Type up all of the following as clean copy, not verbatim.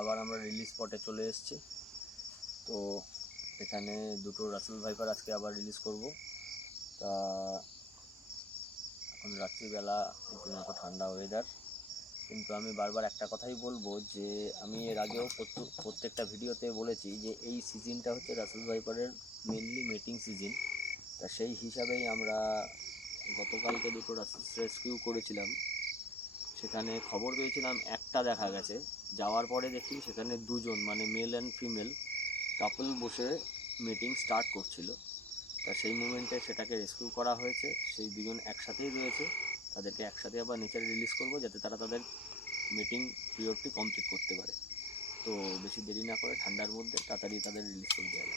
আবার আমরা রিলিজ স্পটে চলে এসেছি। তো এখানে দুটো রাসেল ভাইপার আজকে আবার রিলিজ করব। তা এখন রাত্রিবেলা রীতিমতো ঠান্ডা ওয়েদার, কিন্তু আমি বারবার একটা কথাই বলবো যে আমি এর আগেও প্রত্যেকটা ভিডিওতে বলেছি যে এই সিজনটা হচ্ছে রাসেল ভাইপারের মেনলি মেটিং সিজন। তা সেই হিসাবেই আমরা গতকালকে দুটো রাসেল রেস্কিউ করেছিলাম। সেখানে খবর পেয়েছিলাম একটা দেখা গেছে, যাওয়ার পরে দেখি সেখানে দুজন মানে মেল অ্যান্ড ফিমেল কাপল বসে মিটিং স্টার্ট করছিল। তা সেই মুমেন্টে সেটাকে রেস্কিউ করা হয়েছে, সেই দুজন একসাথেই রয়েছে। তাদেরকে একসাথে আবার নিচে রিলিজ করব যাতে তারা তাদের মিটিং পিরিয়ডটি কমপ্লিট করতে পারে। তো বেশি দেরি না করে ঠান্ডার মধ্যে তাড়াতাড়ি তাদের রিলিজ করে দেওয়া যাবে।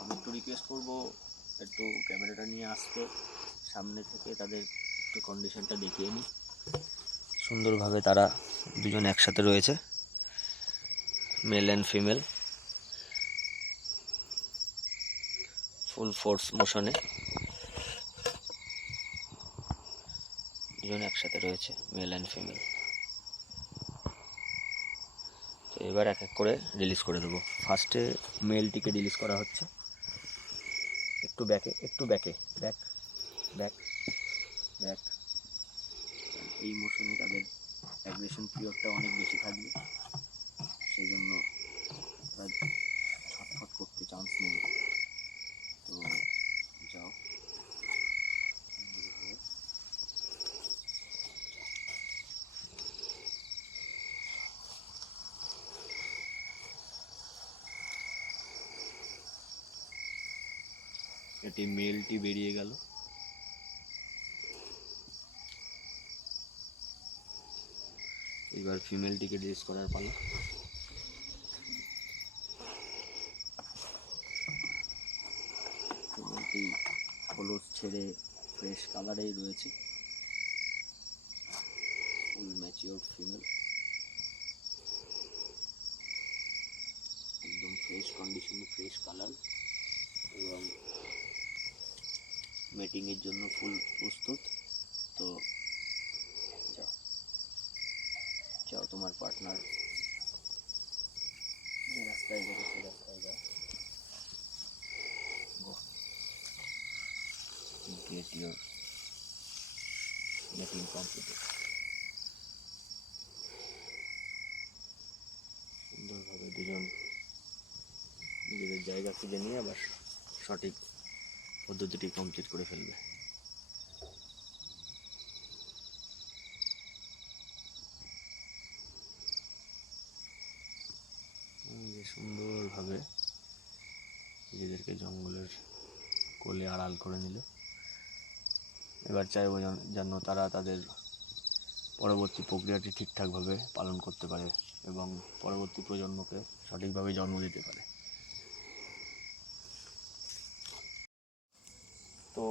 আমি একটু রিকোয়েস্ট করবো একটু ক্যামেরাটা নিয়ে আসতে, সামনে থেকে তাদের একটু কন্ডিশনটা দেখিয়ে নিই। সুন্দরভাবে তারা দুজন একসাথে রয়েছে, male and female, full force মোশনে দুজন একসাথে রয়েছে, মেল অ্যান্ড ফিমেল। তো এবার এক এক করে রিলিজ করে দেবো। ফার্স্টে মেলটিকে রিলিজ করা হচ্ছে। একটু ব্যাকে, একটু ব্যাকে, ব্যাক ব্যাক ব্যাক। এই মোশনে তাদের অ্যাগ্রেশন পিরিয়ডটা অনেক বেশি থাকবে, সেই জন্য তারা ছটফট করতে চান্স নেবে। তো যাও, এটি মেলটি বেরিয়ে গেল। এবার ফিমেলটিকে রিলিজ করার পালা। ফিমেলটি হলুদ ছেড়ে ফ্রেশ কালারেই রয়েছে, ফুল ম্যাচিওর ফিমেল, একদম ফ্রেশ কন্ডিশনে, ফ্রেশ কালার এবং মেটিংয়ের জন্য ফুল প্রস্তুত। তো যাও যাও, তোমার পার্টনার যে রাস্তায় যাবে সে রাস্তায় যাও। গো, গেট ইউর মেটিং কমপ্লিটেড। সুন্দরভাবে দুজন নিজেদের জায়গা খুঁজে নিয়ে আবার সঠিক পদ্ধতিটি কমপ্লিট করে ফেলবে। যে সুন্দরভাবে নিজেদেরকে জঙ্গলের কোলে আড়াল করে নিল। এবার চাইব যেন তারা তাদের পরবর্তী প্রক্রিয়াটি ঠিকঠাকভাবে পালন করতে পারে এবং পরবর্তী প্রজন্মকে সঠিকভাবে জন্ম দিতে পারে। তো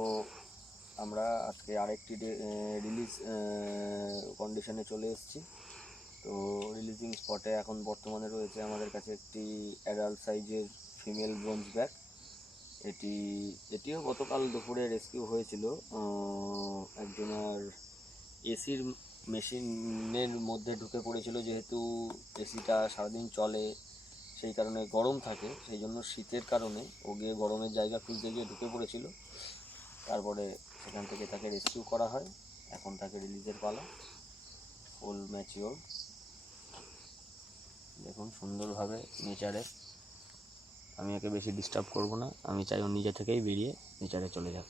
আমরা আজকে আরেকটি রিলিজ কন্ডিশনে চলে এসেছি। তো রিলিজিং স্পটে এখন বর্তমানে রয়েছে আমাদের কাছে একটি অ্যাডাল্ট সাইজের ফিমেল ব্রোঞ্জ ব্যাক। এটিও গতকাল দুপুরে রেস্কিউ হয়েছিল। একজনের এসির মেশিনের মধ্যে ঢুকে পড়েছিল, যেহেতু এসিটা সারাদিন চলে সেই কারণে গরম থাকে, সেই জন্য শীতের কারণে ও গিয়ে গরমের জায়গা খুঁজতে গিয়ে ঢুকে পড়েছিল। তারপরে সেখান থেকে তাকে রেস্কিউ করা হয়। এখন তাকে রিলিজের পালা, ফুল ম্যাচিওর। দেখুন সুন্দরভাবে নেচারে, আমি ওকে বেশি ডিস্টার্ব করব না, আমি চাই ও নিজে থেকেই বেরিয়ে নেচারে চলে যাক।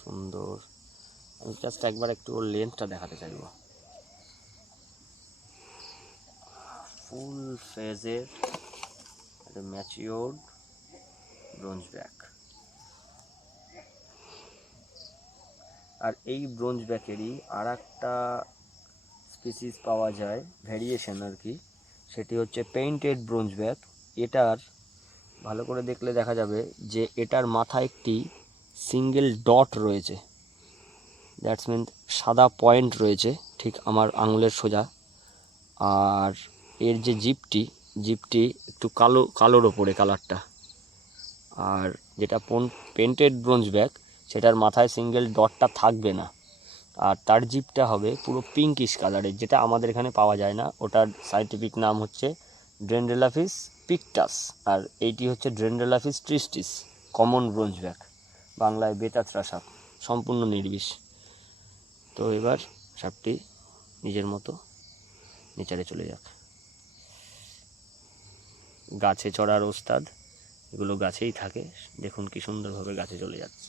সুন্দর, আমি জাস্ট একবার একটু ওর লেন্থটা দেখাতে চাইব। ফুল ফেজের একটা ম্যাচিওর ব্রোঞ্জ ব্যাক। আর এই ব্রোঞ্জ ব্যাকেরই আর একটা স্পিসিস পাওয়া যায়, ভ্যারিয়েশন আর কি, সেটি হচ্ছে পেইন্টেড ব্রোঞ্জ ব্যাক। এটার ভালো করে দেখলে দেখা যাবে যে এটার মাথায় একটি সিঙ্গেল ডট রয়েছে, দ্যাটস মিন সাদা পয়েন্ট রয়েছে ঠিক আমার আঙুলের সোজা। আর এর যে জিপটি একটু কালোর ওপরে কালারটা। আর যেটা পেন্টেড ব্রোঞ্জ ব্যাক সেটার মাথায় সিঙ্গেল ডটটা থাকবে না, আর তার জিপটা হবে পুরো পিঙ্কিশ কালারের, যেটা আমাদের এখানে পাওয়া যায় না। ওটার সাইন্টিফিক নাম হচ্ছে ড্রেন্ড্রেলাফিস পিকটাস, আর এইটি হচ্ছে ড্রেন্ড্রেলাফিস ট্রিস্টিস, কমন ব্রোঞ্জ ব্যাক, বাংলায় বেতাত্রা সাপ, সম্পূর্ণ নির্বিষ। তো এবার সাপটি নিজের মতো নেচারে চলে যাক। গাছে চড়ার ওস্তাদ, এগুলো গাছেই থাকে, দেখুন কি সুন্দরভাবে গাছে চলে যাচ্ছে।